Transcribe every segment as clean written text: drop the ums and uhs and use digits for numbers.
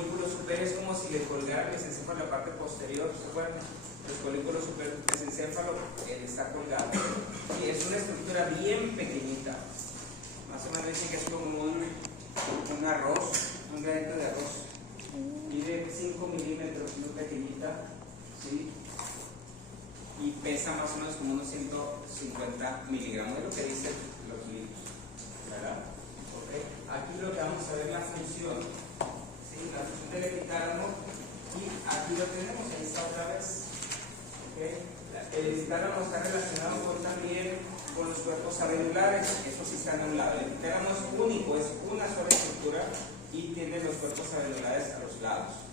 folículo superior es como si le colgaran el mesencéfalo a la parte posterior, ¿se acuerdan? El folículo superior, el mesencéfalo está colgado. Y es una estructura bien pequeñita. Más o menos dicen que es como un arroz, un granito de arroz. Mide 5 milímetros, muy pequeñita, ¿sí? Y pesa más o menos como unos 150 miligramos, es lo que dicen los libros, ¿verdad? ¿Okay? Aquí lo que vamos a ver es la función, ¿sí? La función del epitálamo, y aquí lo tenemos, ahí está otra vez. ¿Okay? El epitálamo está relacionado también con los cuerpos sabelulares, estos sí están a un lado. El epitálamo es único, es una sola estructura y tiene los cuerpos sabelulares a los lados.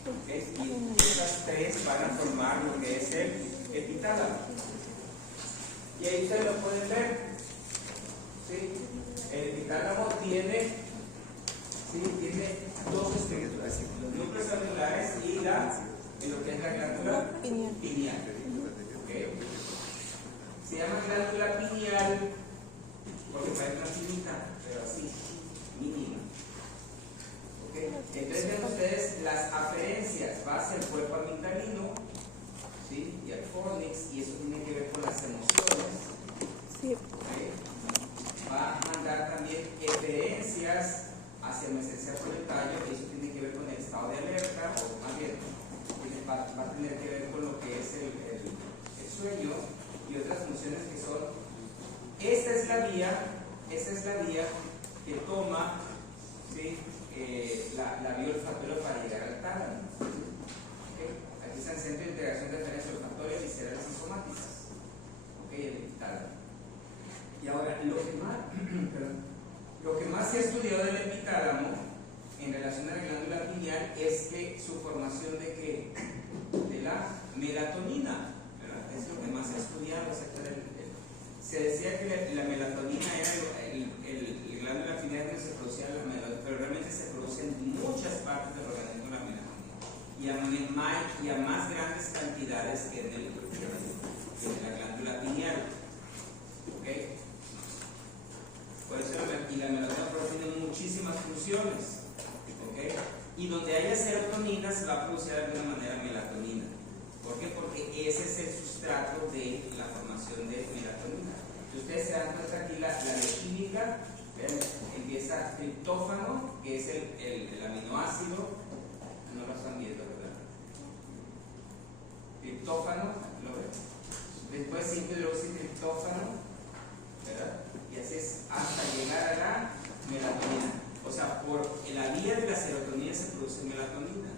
¿Okay? Y estas tres van a formar lo que es el epitálamo. Y ahí ustedes lo pueden ver. ¿Sí? El epitálamo tiene dos estructuras, los núcleos sabelulares y lo que es la glándula pineal. ¿Okay? Se llama glándula pineal porque parece una finita, pero así, mínima. ¿Okay? Entonces ven ustedes las aferencias, va hacia el cuerpo amigdalino, ¿sí? Y al fornix, y eso tiene que ver con las emociones. Sí. ¿Okay? Va a mandar también eferencias hacia el mesencéfalo del tallo, y eso tiene que ver con el estado de alerta, o más bien va a tener que ver con lo que es el sueño y otras funciones que son. Esta es la vía que toma, ¿sí? La vía olfatoria para llegar al tálamo. ¿Okay? Aquí está el centro de integración de referencias olfatorias, viscerales y somáticas. ¿Okay? El epitálamo. Y ahora, lo que más se ha estudiado del epitálamo en relación a la glándula pineal es que su formación de la melatonina, ¿verdad? Es lo que más se ha estudiado acerca se decía que la melatonina era el glándula pineal que se producía la melatonina, pero realmente se produce en muchas partes del organismo la melatonina y a más grandes cantidades que en la glándula pineal. ¿Okay? Por eso la melatonina tiene muchísimas funciones. ¿Okay? Y donde haya serotonina se va a producir de alguna manera melatonina. ¿Por qué? Porque ese es el sustrato de la formación de melatonina. Si ustedes se dan cuenta aquí la bioquímica, empieza triptófano, que es el aminoácido, no lo están viendo, ¿verdad? Triptófano, ¿lo ven? Después 5-hidroxitriptófano, ¿verdad? Y así es hasta llegar a la melatonina. O sea, por la vía de la serotonina se produce melatonina.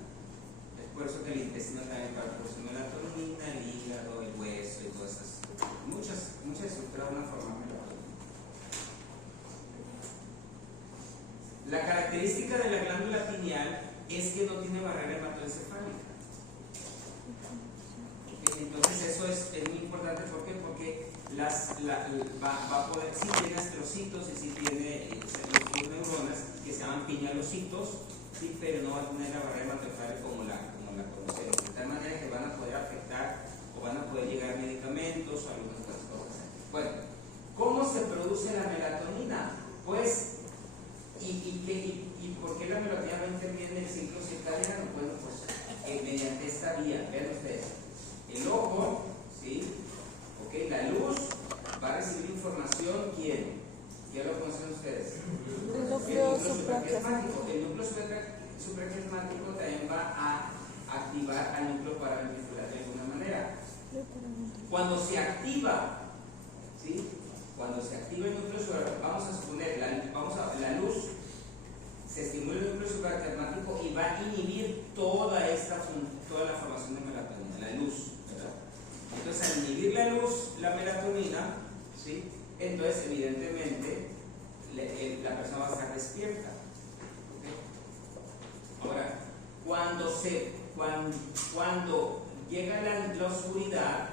Es por eso que el intestino también produce melatonina, el hígado, el hueso y todas esas. Muchas estructuras van a formar melatonina. La característica de la glándula pineal es que no tiene barrera hematoencefálica. Entonces eso es muy importante. ¿Por qué? Porque va a poder, sí tiene astrocitos y sí tiene dos neuronas que se llaman pinealocitos, sí, pero no va a tener la barrera hematoencefálica como la conocemos, de tal manera que van a poder afectar o van a poder llegar medicamentos o algunas otras cosas. Bueno, ¿cómo se produce la melatonina? Pues, ¿y por qué la melatonina no interviene en el ciclo circadiano? Bueno, pues mediante esta vía, vean ustedes, el ojo, ¿sí? ¿Okay? La luz va a recibir información, ¿quién? ¿Ya lo conocen ustedes? El núcleo supraquiasmático. El núcleo supraquiasmático también va a activar al núcleo paraventricular de alguna manera. Cuando se activa, ¿sí? Cuando se activa el núcleo supraquiasmático, vamos a suponer, la luz se estimula el núcleo supraquiasmático y va a inhibir toda la formación de melatonina, la luz. Entonces, al inhibir la luz, la melatonina, ¿sí? Entonces evidentemente la persona va a estar despierta. ¿Okay? Ahora, cuando llega la oscuridad,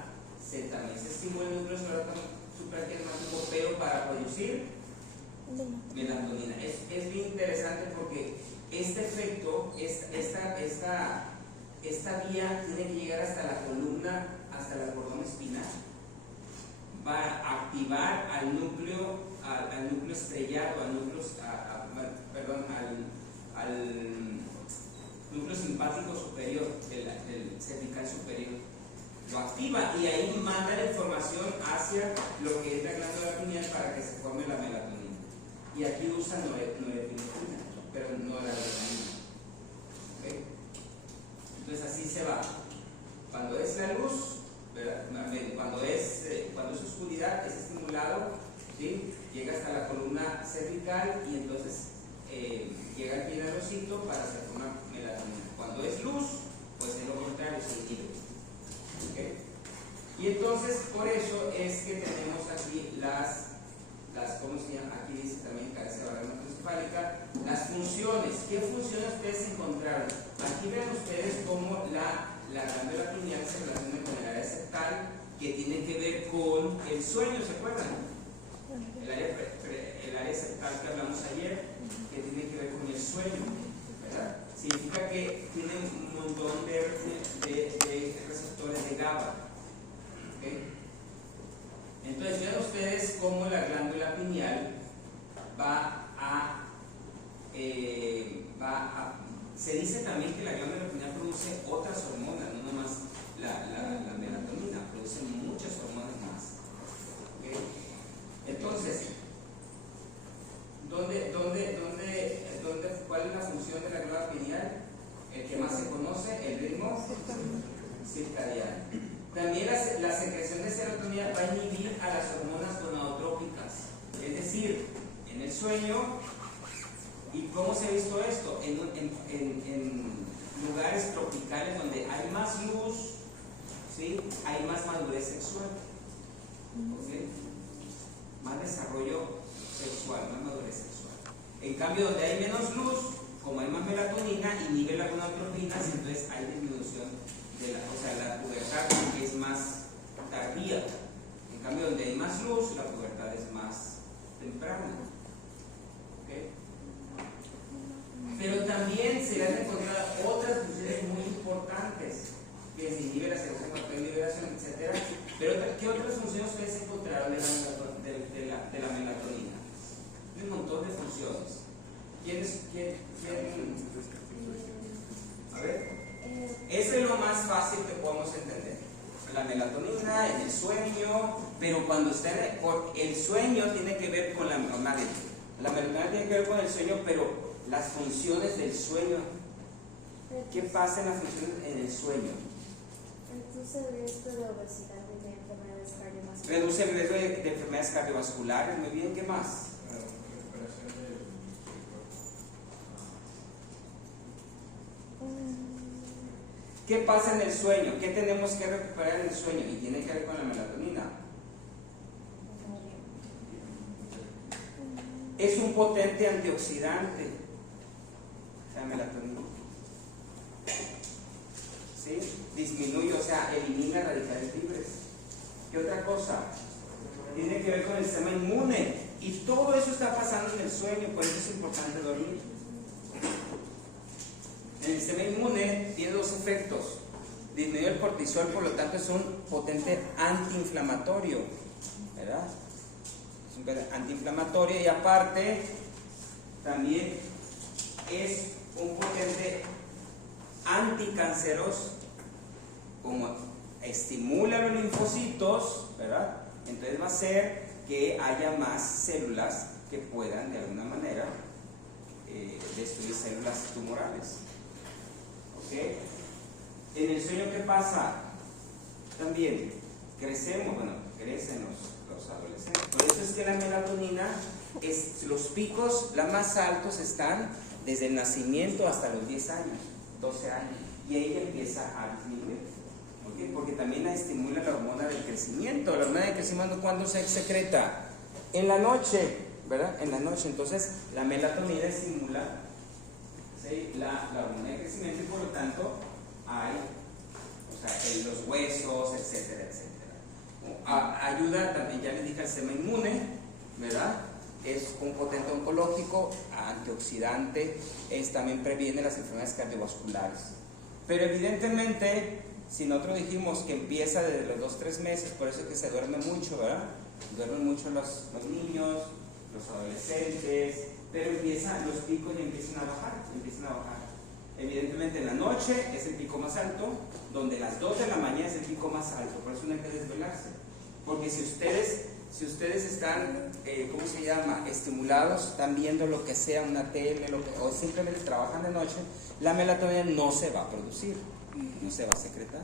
también se estimula el núcleo supraquiasmático, pero para producir melatonina. Es bien interesante porque este efecto, esta vía tiene que llegar hasta la columna, hasta la cordón espinal. Va a activar al núcleo estrellado, simpático superior, del cervical superior. Lo activa y ahí manda la información hacia lo que es la glándula pineal para que se forme la melatonina. Y aquí usa norepinefrina, pero no la dopamina. ¿Okay? Entonces así se va. Cuando es la luz, ¿verdad? Cuando es oscuridad, es estimulado, ¿sí? Llega hasta la columna cervical y entonces llega al pinarocito para hacer una melatonina. Cuando es luz, pues es lo contrario, se inhibe. ¿Okay? Y entonces por eso es que tenemos aquí ¿cómo se llama? Aquí dice también cabeza encefálica, las funciones. ¿Qué funciones ustedes encontraron? Aquí ven ustedes cómo la glándula pineal se relaciona con el área septal, que tiene que ver con el sueño, ¿se acuerdan? El área septal que hablamos ayer, que tiene que ver con el sueño, ¿verdad? Significa que tiene un montón de receptores de GABA. ¿Okay? Entonces vean ustedes cómo la glándula pineal se dice también que la glándula pineal produce otras hormonas, no nomás la melatonina, produce muchas hormonas más. ¿Okay? Entonces, ¿cuál es la función de la glándula pineal? El que más se conoce, el ritmo circadiano. También la secreción de serotonina va a inhibir a las hormonas gonadotrópicas, es decir, en el sueño. ¿Y cómo se ha visto esto? En lugares tropicales donde hay más luz, ¿sí? Hay más madurez sexual, ¿okay? Más desarrollo sexual, más madurez sexual. En cambio, donde hay menos luz, como hay más melatonina, inhibe las gonadotropinas, entonces hay disminución de la pubertad, que es más tardía. En cambio, donde hay más luz, la pubertad es más temprana. ¿Okay? Pero también se han encontrado otras funciones muy importantes, que se inhibe la secreción de liberación, etc. Pero, ¿qué otras funciones ustedes encontraron de la melatonina? Un montón de funciones. ¿Quién? A ver. Ese es lo más fácil que podemos entender. La melatonina en el sueño, pero cuando está el sueño tiene que ver con la melatonina tiene que ver con el sueño, pero las funciones del sueño. ¿Qué pasa en las funciones en el sueño? Reduce el riesgo de obesidad y de enfermedades cardiovasculares. Reduce el riesgo de enfermedades cardiovasculares. Muy bien, ¿qué más? ¿Qué pasa en el sueño? ¿Qué tenemos que recuperar en el sueño? Y tiene que ver con la melatonina. Es un potente antioxidante, la melatonina. ¿Sí? Disminuye, o sea, elimina radicales libres. ¿Qué otra cosa? Tiene que ver con el sistema inmune. Y todo eso está pasando en el sueño, por eso es importante dormir. El sistema inmune tiene dos efectos. Disminuye el cortisol, por lo tanto es un potente antiinflamatorio, ¿verdad? Es un antiinflamatorio y aparte también es un potente anticanceroso, como estimula los linfocitos, ¿verdad? Entonces va a hacer que haya más células que puedan de alguna manera destruir células tumorales. ¿Okay? En el sueño, ¿qué pasa? También crecen los adolescentes. Por eso es que la melatonina, los picos más altos están desde el nacimiento hasta los 10 años, 12 años. Y ahí empieza a disminuir. ¿Okay? Porque también estimula la hormona del crecimiento. La hormona del crecimiento, ¿cuándo se secreta? En la noche, ¿verdad? En la noche. Entonces, la melatonina estimula, ¿sí?, la hormona de crecimiento y por lo tanto hay, en los huesos, etcétera, etcétera. Ayuda también, ya les dije, al sistema inmune, ¿verdad? Es un potente oncológico, antioxidante, también previene las enfermedades cardiovasculares. Pero evidentemente, si nosotros dijimos que empieza desde los 2-3 meses, por eso es que se duerme mucho, ¿verdad? Duermen mucho los niños, los adolescentes, pero los picos ya empiezan a bajar, Evidentemente simplemente en la noche es el pico más alto, donde las 2 de la mañana es el pico más alto, por eso no hay que desvelarse. Porque si ustedes están, ¿cómo se llama?, estimulados, están viendo lo que sea, una tele, o simplemente trabajan de noche, la melatonina no se va a producir, no se va a secretar.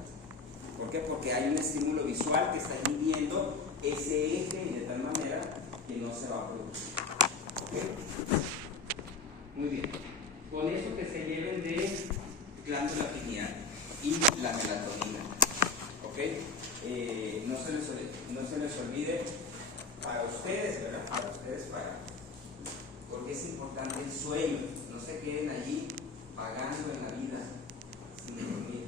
¿Por qué? Porque hay un estímulo visual que está inhibiendo ese eje y de tal manera que no se va a producir. ¿Okay? Muy bien. Con eso que se lleven de glándula pineal y la melatonina. ¿Ok? No se les olvide para ustedes, ¿verdad? Para ustedes, porque es importante el sueño. No se queden allí vagando en la vida sin dormir.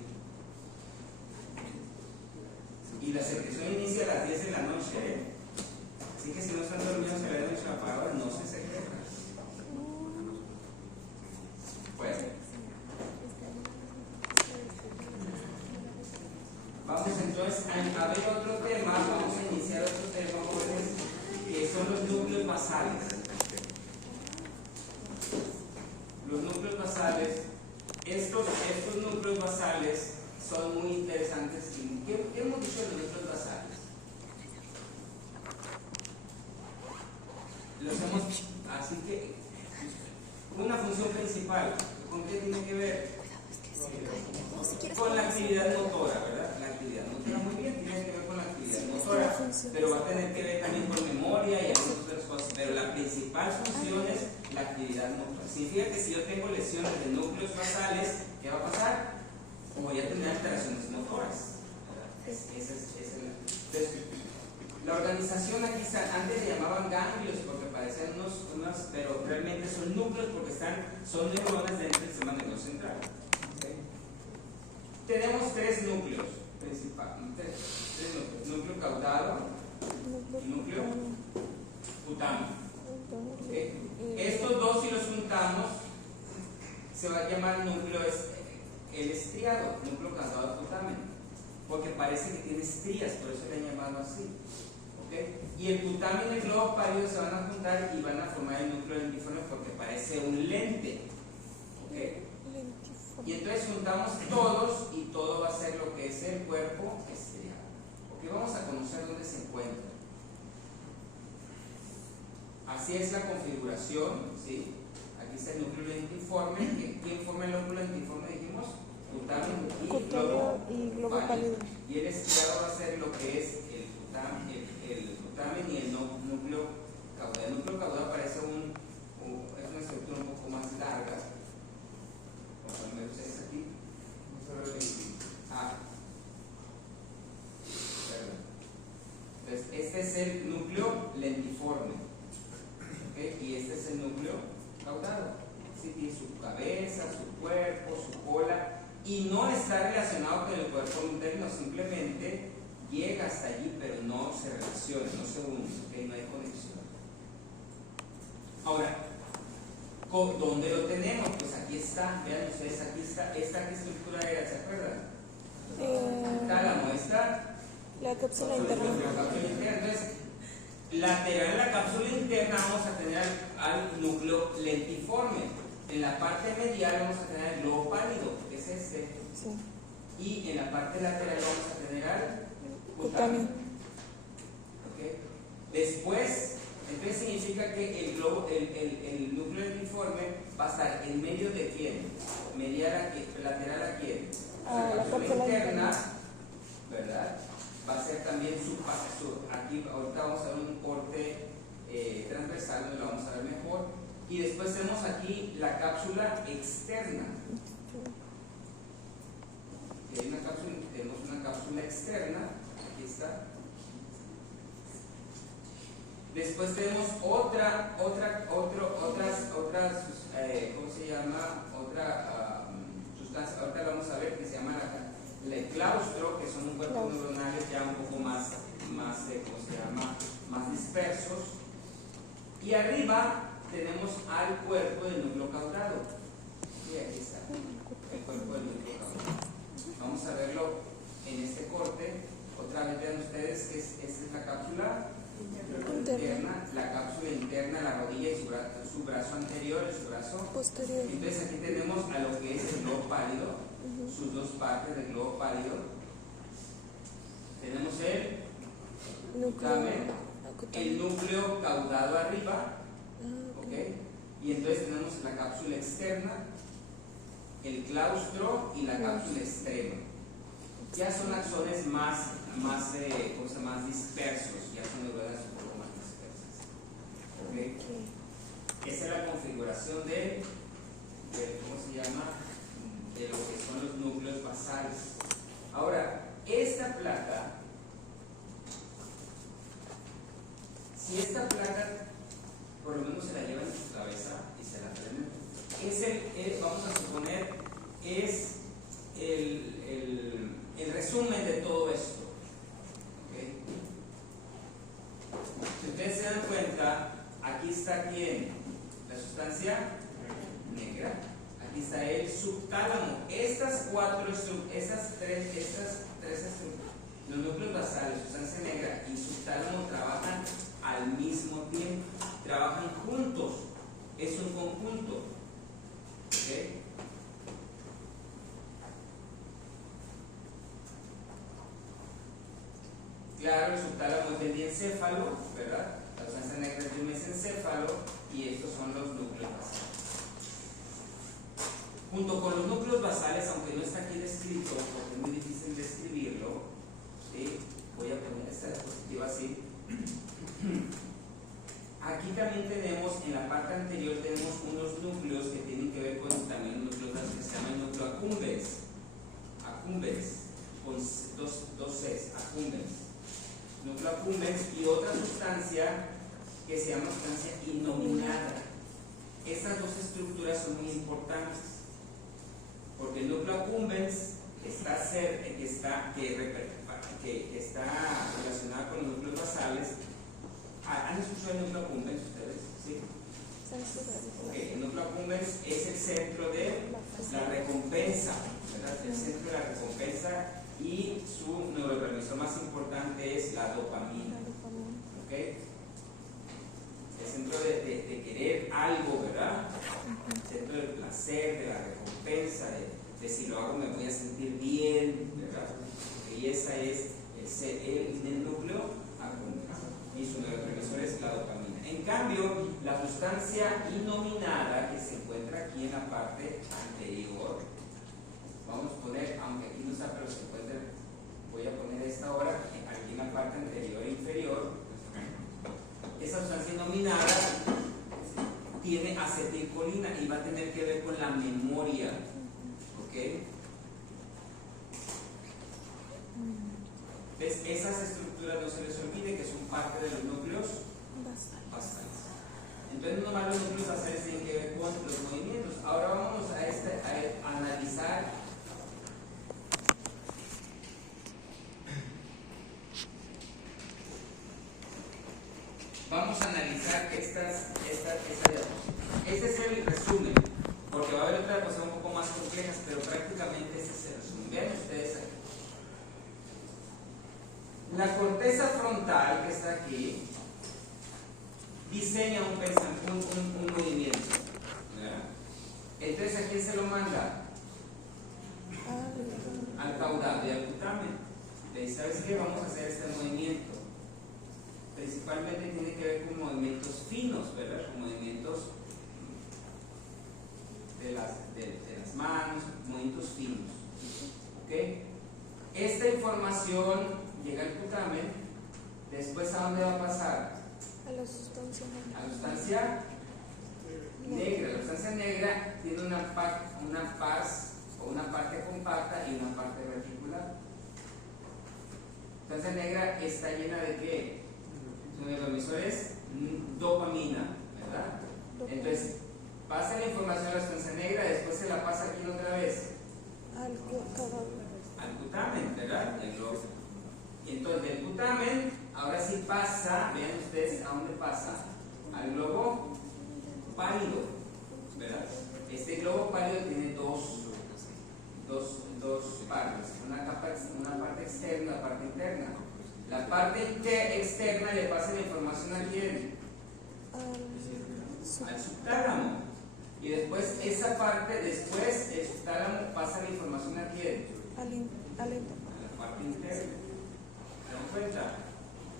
Y la secreción inicia a las 10 de la noche, ¿eh? Así que si no están dormidos a la noche apagados, no se secretan. Bueno. Vamos entonces a ver otro tema, vamos a iniciar otro tema, jóvenes, que son los núcleos basales. Los núcleos basales, estos núcleos basales son muy interesantes. ¿Qué hemos dicho de los núcleos basales? Los hemos, así que, una función principal, ¿con qué tiene que ver? Con la actividad motora, ¿verdad? La actividad motora muy bien, tiene que ver con la actividad motora, pero va a tener que ver también con memoria y algunas otras cosas, pero la principal función es la actividad motora. Significa que si yo tengo lesiones de núcleos basales, ¿qué va a pasar? Voy a tener alteraciones motoras. Entonces, la organización aquí está, antes le llamaban ganglios porque parecían unos, pero realmente son núcleos porque son neuronas dentro del sistema nervioso central. Tenemos 3 núcleos principales, tres núcleos: núcleo caudado y núcleo putamo. Estos dos, si los juntamos, se va a llamar núcleo el estriado, núcleo caudado putamen, porque parece que tiene estrías, por eso le han llamado así. Y el putamen y el globo pálido se van a juntar y van a formar el núcleo lentiforme porque parece un lente. Y entonces juntamos todos y todo va a ser lo que es el cuerpo estriado. Vamos a conocer dónde se encuentra. Así es la configuración, ¿sí? Aquí está el núcleo lentiforme. ¿Quién forma el núcleo lentiforme? Dijimos putamen y globo pálido. Y el estriado va a ser lo que es el putamen y el núcleo caudal. El núcleo caudal parece es una estructura un poco más larga. Cuando me ustedes aquí, entonces este es el núcleo lentiforme, y este es el núcleo caudado. Sí, tiene su cabeza, su cuerpo, su cola, y no está relacionado con el cuerpo interno, simplemente llega hasta allí, pero no se relaciona, no se une, no hay conexión. Ahora, ¿dónde lo tenemos? Pues aquí está, vean ustedes, aquí está. ¿Esta qué estructura era? ¿Se acuerdan? Tálamo, esta. La cápsula interna. Entonces, lateral a la cápsula interna vamos a tener al núcleo lentiforme. En la parte medial vamos a tener el globo pálido, que es este. Sí. Y en la parte lateral vamos a tener al putamen. Después, entonces significa que el núcleo lentiforme va a estar en medio de quién, lateral a quién, la cápsula interna, ¿verdad? Va a ser también aquí ahorita vamos a ver un corte transversal donde lo vamos a ver mejor, y después tenemos aquí la cápsula externa. Tenemos una cápsula externa, aquí está. Después tenemos otras, ¿cómo se llama? Otra sustancia, ahorita la vamos a ver, que se llama el claustro, que son un cuerpo neuronales ya un poco más, ¿cómo se llama? Más dispersos. Y arriba tenemos al cuerpo del núcleo caudado. Y aquí está, el cuerpo del núcleo caudado. Vamos a verlo en este corte. Otra vez vean ustedes que esta es la cápsula interna, la cápsula interna, la rodilla y su brazo anterior y su brazo posterior. Entonces aquí tenemos a lo que es el globo pálido, sus dos partes del globo pálido. Tenemos el putamen, el núcleo caudado arriba, ¿ok? Y entonces tenemos la cápsula externa, el claustro y la cápsula externa. Ya son axones más dispersos, ya son neuronas un poco más dispersas. ¿Okay? Esa es la configuración de ¿cómo se llama? De lo que son los núcleos basales. Ahora, esta placa, si esta placa por lo menos se la llevan en su cabeza y se la prenden, vamos a suponer, es el resumen de todo esto. ¿Okay? Si ustedes se dan cuenta, aquí está ¿quién? La sustancia negra. Aquí está el subtálamo. Estas tres estructuras, los núcleos basales, sustancia negra y subtálamo trabajan al mismo tiempo, trabajan juntos, es un conjunto. ¿Okay? Claro, el subtálamo es del diencéfalo, ¿verdad? La sustancia negra es del mesencéfalo y estos son los núcleos basales. Junto con los núcleos basales, aunque no está aquí descrito, porque es muy difícil describirlo, ¿sí? Voy a poner esta diapositiva así. Aquí también tenemos, en la parte anterior, tenemos unos núcleos que tienen que ver con también núcleos que se llaman núcleo accumbens, con dos Cs, accumbens. Núcleo accumbens y otra sustancia que se llama sustancia innominada. Estas dos estructuras son muy importantes porque el núcleo accumbens está relacionado con los núcleos basales. ¿Han escuchado el núcleo accumbens ustedes? ¿Sí? Okay. El núcleo accumbens es el centro de la recompensa, ¿verdad? El centro de la recompensa y su neurotransmisor más importante es la dopamina. ¿Okay? El centro de querer algo, ¿verdad? El centro del placer, de la recompensa, de si lo hago me voy a sentir bien, ¿verdad? Y esa es el núcleo accumbens y su neurotransmisor es la dopamina. En cambio, la sustancia innominada que se encuentra aquí en la parte anterior, vamos a poner, aunque aquí no está, pero se encuentra, voy a poner esta ahora aquí en la parte anterior e inferior. Esa sustancia innominada tiene acetilcolina y va a tener que ver con la memoria. ¿Ok? ¿Ves? Esas estructuras no se les olvide que son parte de los núcleos basales. Entonces, nomás los núcleos basales tienen que ver con los movimientos. Ahora vamos a analizar esta diapositiva. Este es el resumen, porque va a haber otras cosas un poco más complejas, pero prácticamente este es el resumen. Vean ustedes aquí. La corteza frontal que está aquí diseña un movimiento, ¿verdad? Entonces, ¿a quién se lo manda? Al caudal y al putamen. ¿Sabes qué? Vamos a hacer este movimiento. Principalmente tiene que ver con movimientos finos, ¿verdad? Con movimientos de las manos, movimientos finos. ¿Ok? Esta información llega al putamen, después ¿a dónde va a pasar? A la sustancia negra. A la sustancia negra. La sustancia negra tiene una parte compacta y una parte reticular. La sustancia negra está llena de ¿qué? Su neurotransmisor es dopamina, ¿verdad? Entonces, pasa la información a la sustancia negra, después se la pasa aquí otra vez al putamen, ¿verdad? Y entonces del putamen, ahora sí pasa, vean ustedes a dónde pasa, al globo pálido, ¿verdad? Este globo pálido tiene dos partes, una parte externa y una parte interna. La parte externa le pasa la información a quién? Al subtálamo. Y después esa parte, después el subtálamo pasa la información a quién? la parte interna. ¿Se dan cuenta?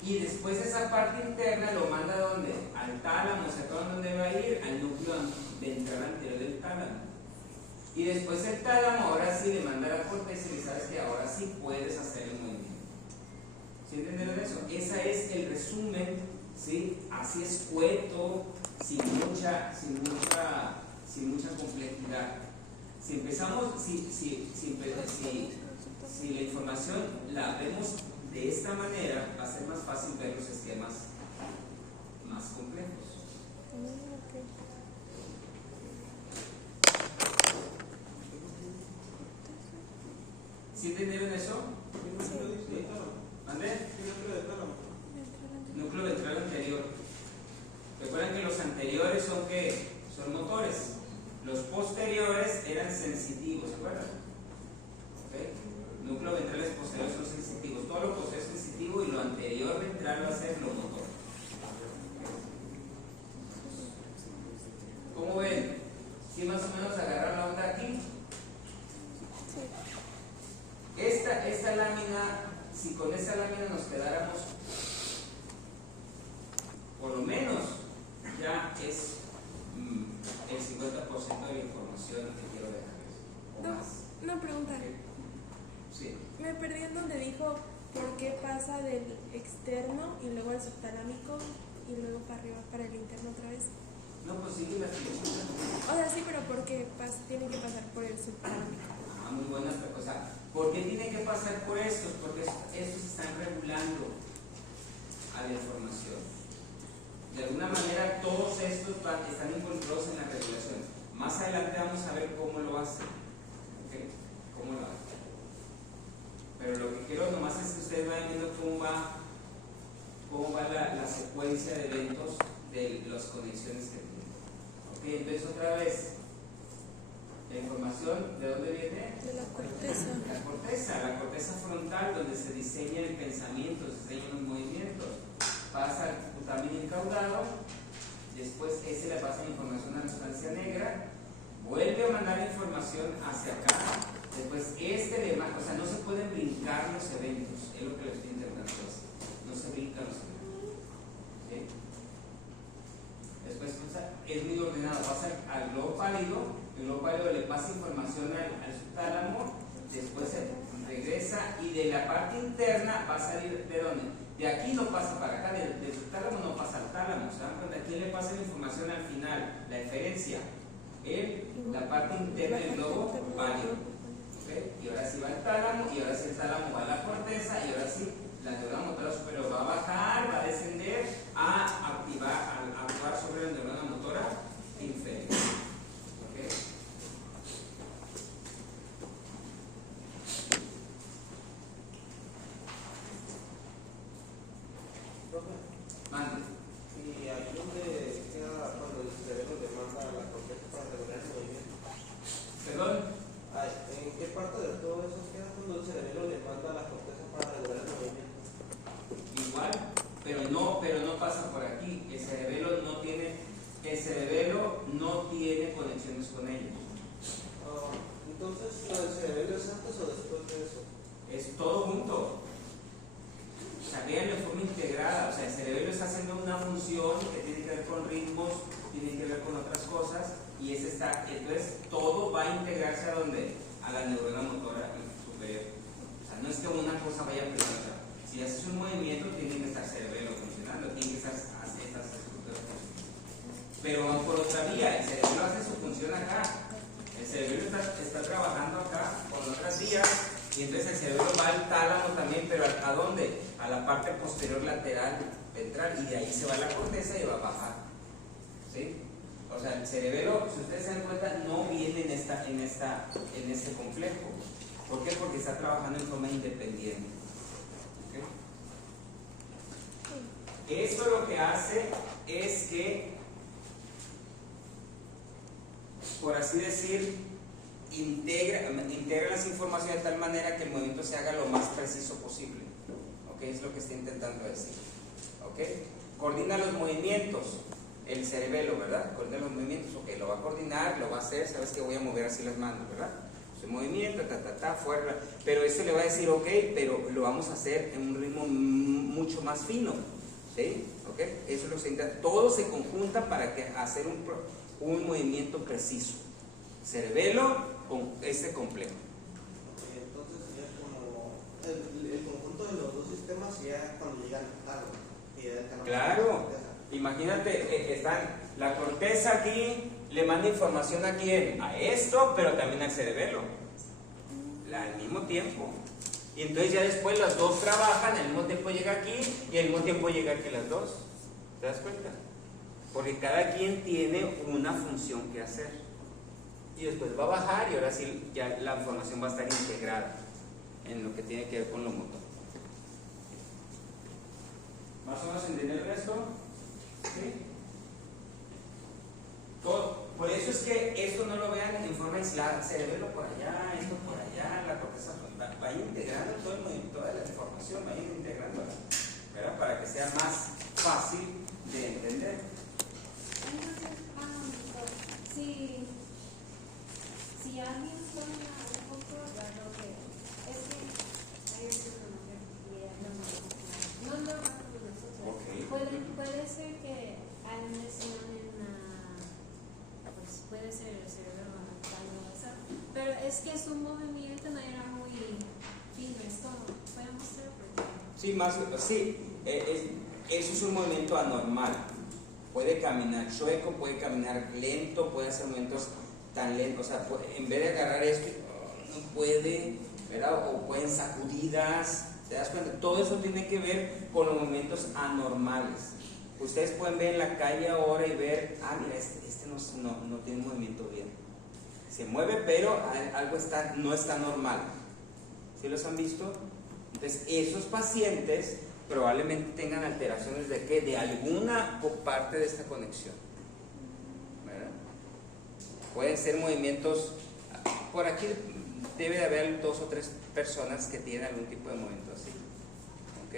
Y después esa parte interna lo manda ¿a dónde? Al tálamo. ¿Se acuerdan dónde va a ir? Al núcleo ventral anterior del tálamo. Y después el tálamo ahora sí le manda a la corteza y le sabes que ahora sí puedes hacer el movimiento. ¿Sí entendieron eso? Ese es el resumen, ¿sí? Así escueto, sin mucha complejidad. Si empezamos, si la información la vemos de esta manera, va a ser más fácil ver los esquemas más complejos. ¿Sí entendieron eso? Sí. ¿Mande? Núcleo ventral anterior. Recuerden que los anteriores son ¿qué? Son motores. Los posteriores eran sensitivos, ¿se acuerdan? ¿Okay? Núcleos ventrales posteriores son sensitivos. Todo lo posterior es sensitivo y lo anterior ventral va a ser lo motor. ¿Cómo ven? ¿Sí más o menos agarrar la onda aquí? Esta lámina, si con esta lámina nos quedáramos, por lo menos ya es el 50% de la información que quiero dejarles. O más. Una pregunta. Sí. Me perdí en donde dijo por qué pasa del externo y luego al subtalámico y luego para arriba, para el interno otra vez. No, pues sigue la filosofía. O sea, sí, pero ¿por qué tiene que pasar por el subtalámico? Ah, muy buena cosa. ¿Por qué tiene que pasar por estos? Porque estos están regulando a la información. De alguna manera todos estos están involucrados en la regulación. Más adelante vamos a ver cómo lo hacen. ¿Okay? ¿Cómo lo hacen? Pero lo que quiero nomás es que ustedes vayan viendo cómo va la secuencia de eventos de las conexiones que tienen. ¿Okay? Entonces otra vez, la información, ¿de dónde viene? De la corteza. La corteza frontal, donde se diseña el pensamiento, se diseñan los movimientos. Pasa al putamen encaudado, después ese le pasa la información a la sustancia negra, vuelve a mandar información hacia acá, después le manda, o sea, no se pueden brincar los eventos, es lo que les estoy intentando hacer, no se brincan los eventos. ¿Sí? Después es muy ordenado, pasa al globo pálido, el globo pálido le pasa información al subtálamo, después se regresa y de la parte interna va a salir, ¿de dónde? De aquí no pasa para acá, del subtálamo no pasa al tálamo, ¿se dan cuenta? Aquí le pasa la información al final, la eferencia, en la parte interna del globo pálido. ¿Okay? Y ahora sí va al tálamo, y ahora sí el tálamo va a la corteza, y ahora sí la neurona motora superior va a bajar, va a descender, a actuar sobre la neurona motora inferior. ¿Okay? Mande. Y ahí donde queda cuando el cerebro demanda a la corteza para regular el movimiento. ¿Perdón? ¿En qué parte de todo eso queda cuando el cerebro le manda a la corteza para regular el movimiento? Igual, pero no pasa por aquí. El cerebelo no tiene conexiones con ellos. Entonces, ¿el cerebelo es antes o después de eso? Es todo junto. O sea, véanlo de forma integrada. O sea, el cerebelo está haciendo una función que tiene que ver con ritmos, tiene que ver con otras cosas, y entonces todo va a integrarse ¿a dónde? A la neurona motora superior. O sea, no es que una cosa vaya a otra. Si haces un movimiento, tiene que estar cerebelo funcionando, tiene que estar estas estructuras funcionando. Pero van por otra vía, el cerebelo hace su función acá. El cerebelo está trabajando acá con otras vías, y entonces el cerebro va al tálamo también, pero ¿a dónde? A la parte posterior lateral ventral, y de ahí se va a la corteza y va a bajar. ¿Sí? O sea, el cerebelo, si ustedes se dan cuenta, no viene en este complejo. ¿Por qué? Porque está trabajando en forma independiente. ¿Okay? Esto lo que hace es que, por así decir, integra las informaciones de tal manera que el movimiento se haga lo más preciso posible. ¿Ok? Es lo que estoy intentando decir. ¿Ok? Coordina los movimientos, el cerebelo, ¿verdad? Coordina los movimientos, ok, lo va a coordinar, lo va a hacer, sabes que voy a mover así las manos, ¿verdad? Su movimiento, fuera, pero esto le va a decir, ok, pero lo vamos a hacer en un ritmo mucho más fino, ¿sí? ¿Ok? Eso es lo que se intenta. Todo se conjunta para hacer un movimiento preciso. Cerebelo con este complejo. Entonces sería como el conjunto de los dos sistemas ya cuando llegan tarde. Claro, imagínate, están la corteza aquí, le manda información a quién, a esto, pero también al cerebelo, al mismo tiempo. Y entonces ya después las dos trabajan, al mismo tiempo llega aquí y al mismo tiempo llega aquí las dos. ¿Te das cuenta? Porque cada quien tiene una función que hacer. Y después va a bajar y ahora sí ya la información va a estar integrada en lo que tiene que ver con lo motor. ¿Más o menos entendieron esto? ¿Sí? Todo. Por eso es que esto no lo vean en forma aislada, cerebelo por allá, esto por allá, la corteza, vayan integrando todo el movimiento, toda la información, vayan integrándola, ¿verdad? Para que sea más fácil de entender. Entonces, si alguien suena un poco raro, que es que hay una mujer y no normal como nosotros. Okay. Puede ser que hay una lesión en pues puede ser el cerebro o eso, pero es que su movimiento no era muy fino, es como, podemos ser porque... Eso es un movimiento anormal. Puede caminar chueco, puede caminar lento, puede hacer movimientos tan lentos, o sea, en vez de agarrar esto, no puede, ¿verdad? O pueden sacudidas, ¿te das cuenta? Todo eso tiene que ver con los movimientos anormales. Ustedes pueden ver en la calle ahora y ver, mira, este no tiene movimiento bien. Se mueve, pero algo no está normal. ¿Sí los han visto? Entonces, esos pacientes probablemente tengan alteraciones de ¿qué? De alguna parte de esta conexión. ¿Verdad? Pueden ser movimientos, por aquí debe de haber 2 o 3 personas que tienen algún tipo de movimiento así. ¿Ok?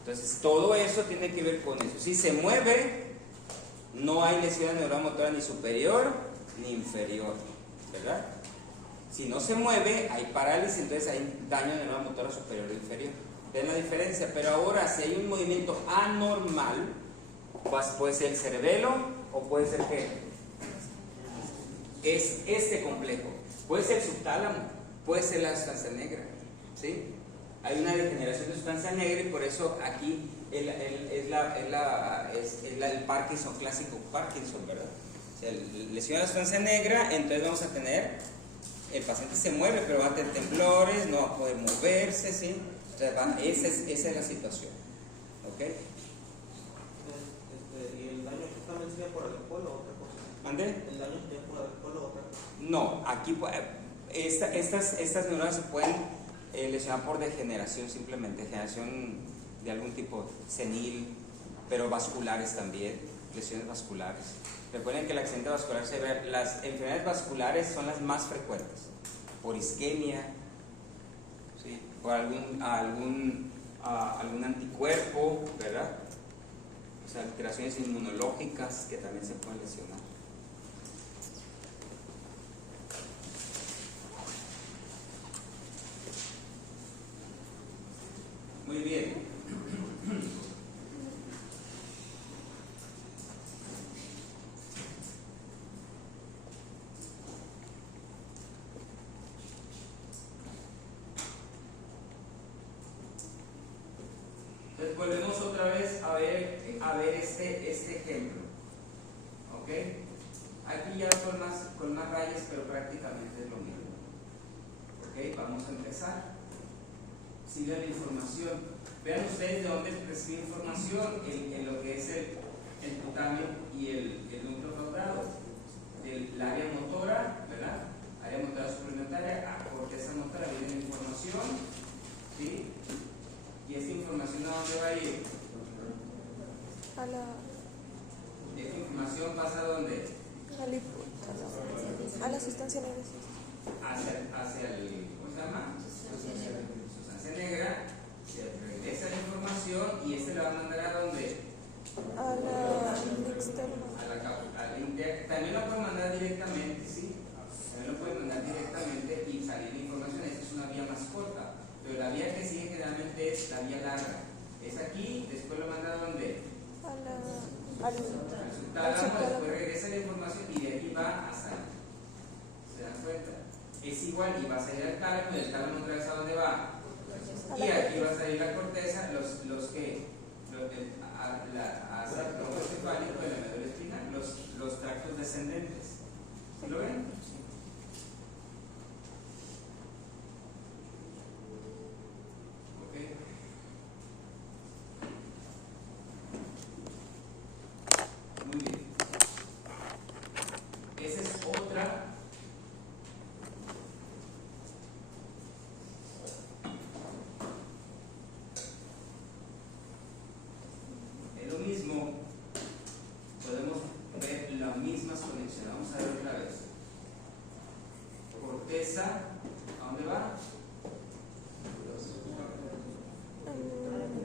Entonces, todo eso tiene que ver con eso. Si se mueve, no hay lesión neuromotora ni superior ni inferior, ¿verdad? Si no se mueve, hay parálisis, entonces hay daño neuromotora superior o inferior. ¿Ven la diferencia? Pero ahora, si hay un movimiento anormal, pues puede ser el cerebelo o puede ser ¿qué? Es este complejo. Puede ser el subtálamo, puede ser la sustancia negra, ¿sí? Hay una degeneración de sustancia negra y por eso aquí es el Parkinson, clásico Parkinson, ¿verdad? O sea, lesión de la sustancia negra, entonces vamos a tener, el paciente se mueve, pero va a tener temblores, no va a poder moverse, ¿sí? O sea, esa es la situación, ¿ok? ¿Y el daño también sería por alcohol o otra cosa? ¿Mande? ¿El daño sería por alcohol o otra cosa? No, aquí estas neuronas se pueden lesionar por degeneración simplemente, degeneración de algún tipo senil, pero vasculares también, lesiones vasculares. Recuerden que el accidente vascular las enfermedades vasculares son las más frecuentes, por isquemia, ¿sí? Por algún anticuerpo, ¿verdad? O sea, alteraciones inmunológicas que también se pueden lesionar. Muy bien. Entonces volvemos otra vez a ver este ejemplo. ¿Ok? Aquí ya con más rayas, pero prácticamente es lo mismo. ¿Ok? Vamos a empezar. Sigue la información. Vean ustedes de dónde recibe información en lo que es el putamen y el núcleo caudado. Del área motora, ¿verdad? Área motora suplementaria, a corteza motora viene la información, ¿sí? ¿Y esta información a dónde va a ir? ¿Esta información pasa a dónde? A la sustancia negra. Hacia el, ¿cómo se llama? Sustancia negra, se regresa la información y este la va a mandar a dónde? A la externa. También lo pueden mandar directamente, ¿sí? También lo pueden mandar directamente y la vía larga. Es aquí, después lo manda a ¿dónde? Al subtálamo, después regresa la información y de aquí va hasta ahí. ¿Se dan cuenta? Es igual y va a salir al tálamo y el tálamo otra vez a dónde va. Y aquí va a salir la corteza, los que hacia el tronco cefálico de la médula espinal, los tractos descendentes. ¿Sí lo ven? Ok. Muy bien. Esa es otra. Es lo mismo, podemos ver las mismas conexiones. Vamos a ver otra vez. Corteza, ¿a dónde va?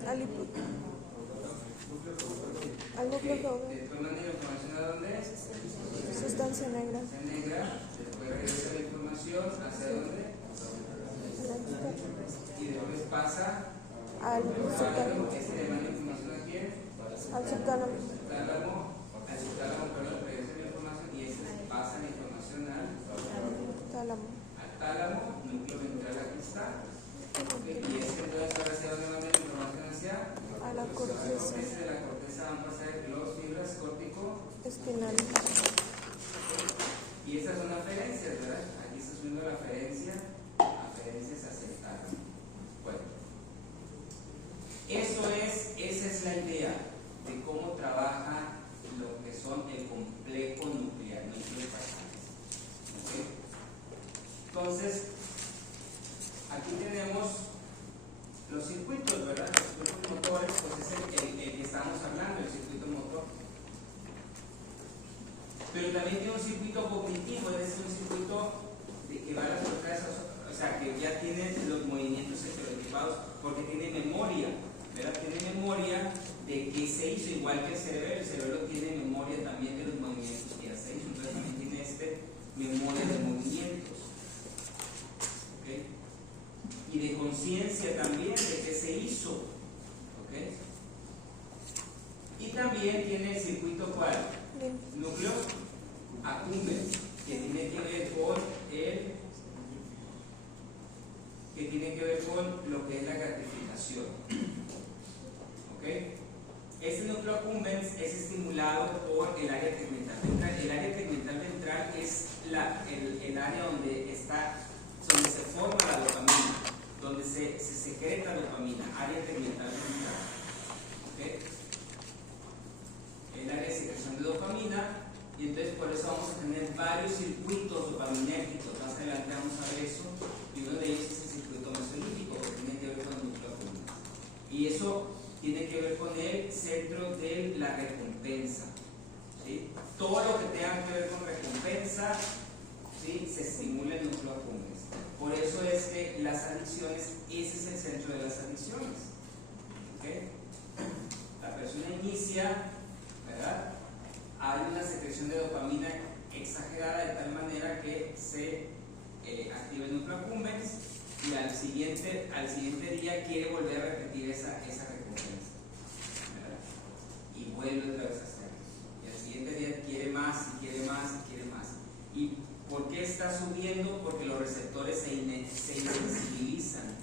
Al núcleo caudal. Después manda la información a dónde es. Sustancia negra. Después regresa la información hacia dónde. Y después pasa Al subtálamo. Este le manda información a quién. Al subtálamo. Al subtálamo, perdón, regresa la información y ese pasa la información al Tálamo. tálamo, núcleo ventral, aquí está. Okay. Y este entonces ahora hacia dónde manda la información hacia A la corteza de la corteza van a pasar los fibras córtico. espinal. Y estas son aferencias, ¿verdad? Aquí está subiendo la aferencia, aferencias hacia el tálamo. Bueno, esa es la idea de cómo trabaja lo que son el complejo nuclear, núcleos basales. ¿Okay? Entonces, aquí tenemos los circuitos, ¿verdad? Los circuitos motores, pues es el que estamos hablando, el circuito motor. Pero también tiene un circuito cognitivo, es decir, un circuito que va a las cortezas, o sea, que ya tiene los movimientos estereotipados porque tiene memoria, ¿verdad? Tiene memoria de qué se hizo, igual que el cerebro tiene memoria también de los movimientos que ya se hizo, entonces también tiene memoria de movimientos. ¿Okay? Y de conciencia también de qué se hizo. ¿Okay? Y también tiene el circuito ¿cuál? Núcleo accumbens, que tiene que ver con lo que es la gratificación. ¿Okay? Este núcleo accumbens es estimulado por el área tegmental ventral. El área tegmental ventral es el área donde se forma la dopamina, donde se secreta dopamina, área tegmental ventral. ¿Okay? El área de secreción de dopamina, y entonces por eso vamos a tener varios circuitos dopaminérgicos. Más adelante vamos a ver eso, y uno de ellos es el circuito mesolítico, que tiene que ver con el núcleo accumbens. Y eso tiene que ver con el centro de la recompensa. ¿Sí? Todo lo que tenga que ver con recompensa, ¿sí?, se estimula el núcleo accumbens. Por eso es que las adicciones, ese es el centro de las adicciones. ¿Okay? La persona inicia, ¿verdad? Hay una secreción de dopamina exagerada de tal manera que se activa el núcleo accumbens y al siguiente día quiere volver a repetir esa recompensa, ¿verdad? Y vuelve otra vez a hacerlo. Y al siguiente día quiere más y quiere más y quiere más. ¿Y por qué está subiendo? Porque los receptores se insensibilizan.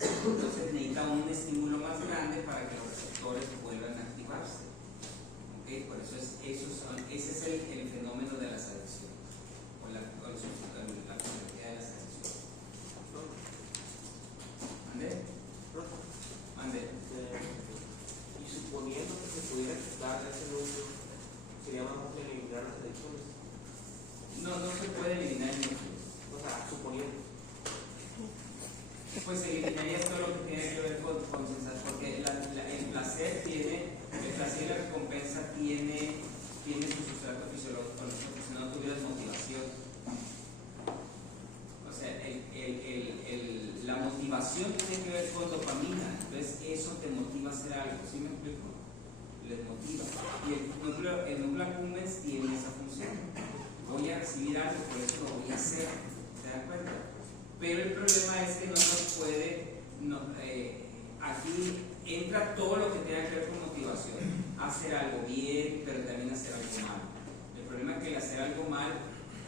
Entonces necesita un estímulo más grande para que los receptores vuelvan a activarse. ¿Okay? Por eso ese es el fenómeno de las adicciones, o la complejidad de las adicciones. ¿Mande? Y suponiendo que se pudiera quitar ese núcleo, ¿sería más fácil eliminar las adicciones? No se puede eliminar el núcleo. O sea, suponiendo. Pues eliminaría todo lo que tiene que ver con sensación, porque el placer y la recompensa tiene su sustrato fisiológico, si no tuvieras motivación. O sea, la motivación tiene que ver con dopamina, entonces eso te motiva a hacer algo, ¿sí me explico? Les motiva. Y el núcleo accumbens tiene esa función. Voy a recibir algo, por eso lo voy a hacer. ¿Se dan cuenta? Pero el problema es que no nos puede aquí entra todo lo que tenga que ver con motivación. Hacer algo bien, pero también hacer algo mal. El problema es que el hacer algo mal,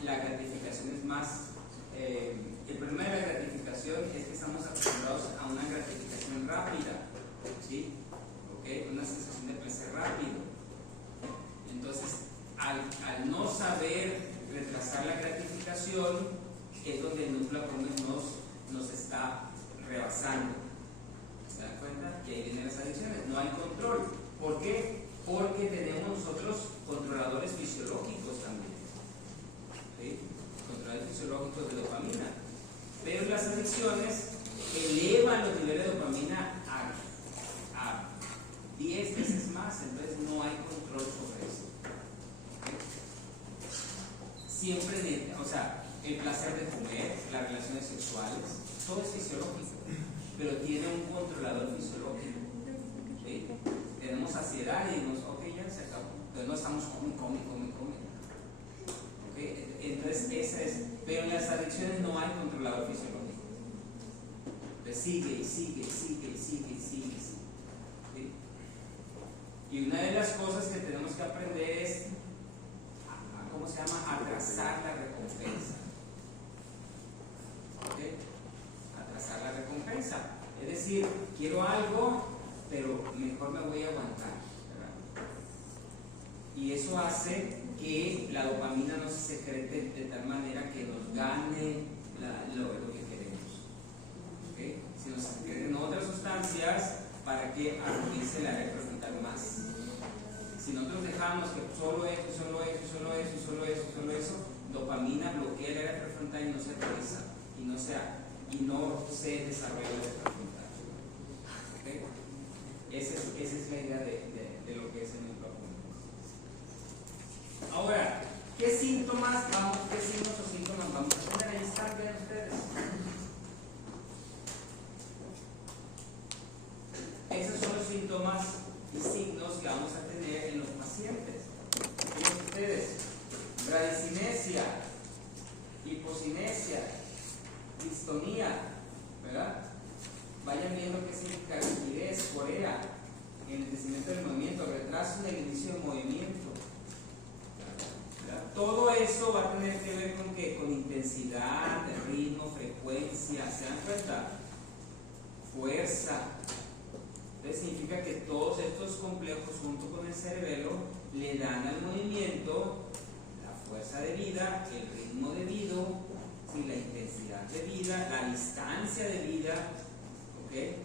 la gratificación es más... el problema de la gratificación es que estamos acostumbrados a una gratificación rápida, ¿sí? ¿Okay? Una sensación de placer rápido. Entonces, al no saber retrasar la gratificación, es donde el núcleo accumbens nos está rebasando. ¿Se dan cuenta? Y ahí vienen las adicciones. No hay control. ¿Por qué? Porque tenemos nosotros controladores fisiológicos también. ¿Sí? Controladores fisiológicos de dopamina. Pero las adicciones elevan los niveles de dopamina a 10 veces más. Entonces no hay control sobre eso. ¿Sí? Siempre, o sea, el placer de comer, las relaciones sexuales, todo es fisiológico, pero tiene un controlador fisiológico. ¿Sí? Tenemos saciedad y decimos, ok, ya se acabó. Pero no estamos come. ¿Okay? Entonces, esa es. Pero en las adicciones no hay controlador fisiológico. Entonces, sigue. ¿Sí? Y una de las cosas que tenemos que aprender es, ¿cómo se llama? Atrasar la recompensa. ¿Okay? Atrasar la recompensa. Es decir, quiero algo, pero mejor me voy a aguantar, ¿verdad? Y eso hace que la dopamina no se secrete de tal manera que nos gane lo que queremos. ¿Okay? Si nos secreten otras sustancias, ¿para qué agudice la área prefrontal más? Si nosotros dejamos que solo eso, dopamina bloquea el área prefrontal y no se agudiza y no se desarrolla el área prefrontal. ¿Okay? Esa es la idea de lo que es el núcleo accumbens. Ahora, ¿qué signos o síntomas vamos a tener? Ahí están, vean ustedes. Esos son los síntomas y signos que vamos a tener en los pacientes. Miren ustedes, bradicinesia, hipocinesia, distonía, ¿verdad? Vayan viendo qué significa rigidez, corea, enlentecimiento del movimiento, retraso en el inicio del movimiento. ¿Verdad? Todo eso va a tener que ver con ¿qué? Con intensidad, ritmo, frecuencia, ¿se dan cuenta? Fuerza. Entonces significa que todos estos complejos junto con el cerebelo le dan al movimiento la fuerza de vida, el ritmo debido, ¿sí? La intensidad de vida, la distancia de vida, ¿okay?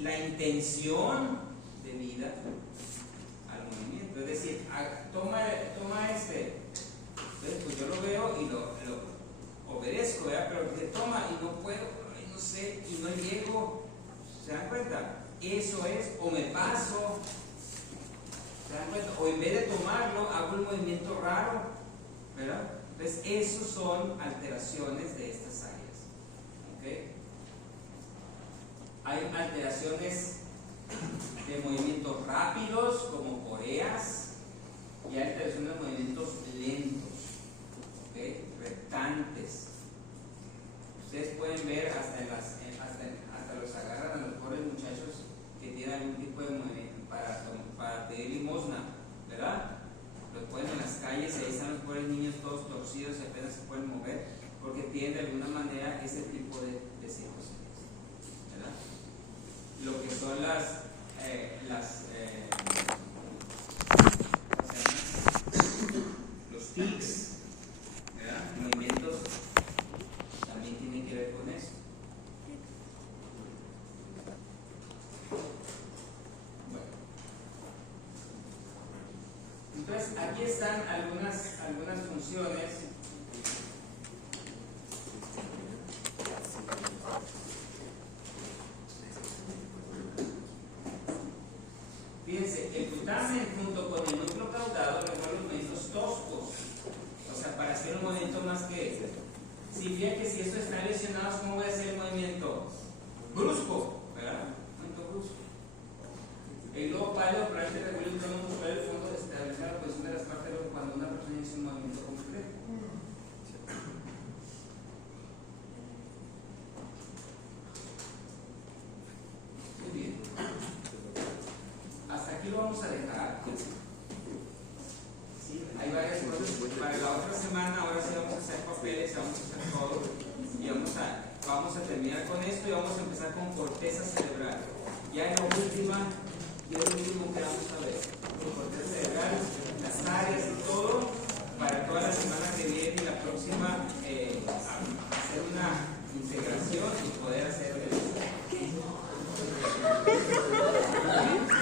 La intención de vida al movimiento. Es decir, toma este. Entonces, pues yo lo veo y lo obedezco, ¿verdad? Pero dice, toma y no puedo, no sé, y no llego. ¿Se dan cuenta? Eso es, o me paso, ¿se dan cuenta? O en vez de tomarlo, hago un movimiento raro, ¿verdad? Entonces, esos son alteraciones de estas áreas. ¿Okay? Hay alteraciones de movimientos rápidos, como coreas, y hay alteraciones de movimientos lentos, ¿okay? Rectantes. Ustedes pueden ver hasta los agarran a los pobres muchachos que tienen algún tipo de movimiento para pedir limosna, ¿verdad? Los ponen en las calles y ahí están los pobres niños todos torcidos y apenas se pueden mover porque tienen de alguna manera ese tipo de situaciones, ¿verdad? Lo que son los tics, ¿verdad? Movimientos también tienen que ver con eso. Bueno, entonces aquí están algunas funciones. Fíjense, el glutamen junto con el núcleo caudado recuerda los movimientos toscos. O sea, para hacer un movimiento más que... Significa que si esto está lesionado, ¿cómo voy a hacer el movimiento? Brusco, ¿verdad? Movimiento brusco. El globo pálido probablemente regula el tono muscular del fondo de establecer la posición de las partes cuando una persona hace un movimiento completo. para la otra semana, ahora sí vamos a hacer papeles, vamos a hacer todo y vamos a terminar con esto y vamos a empezar con corteza cerebral. Ya en la última, y es lo último que vamos a ver, corteza cerebral.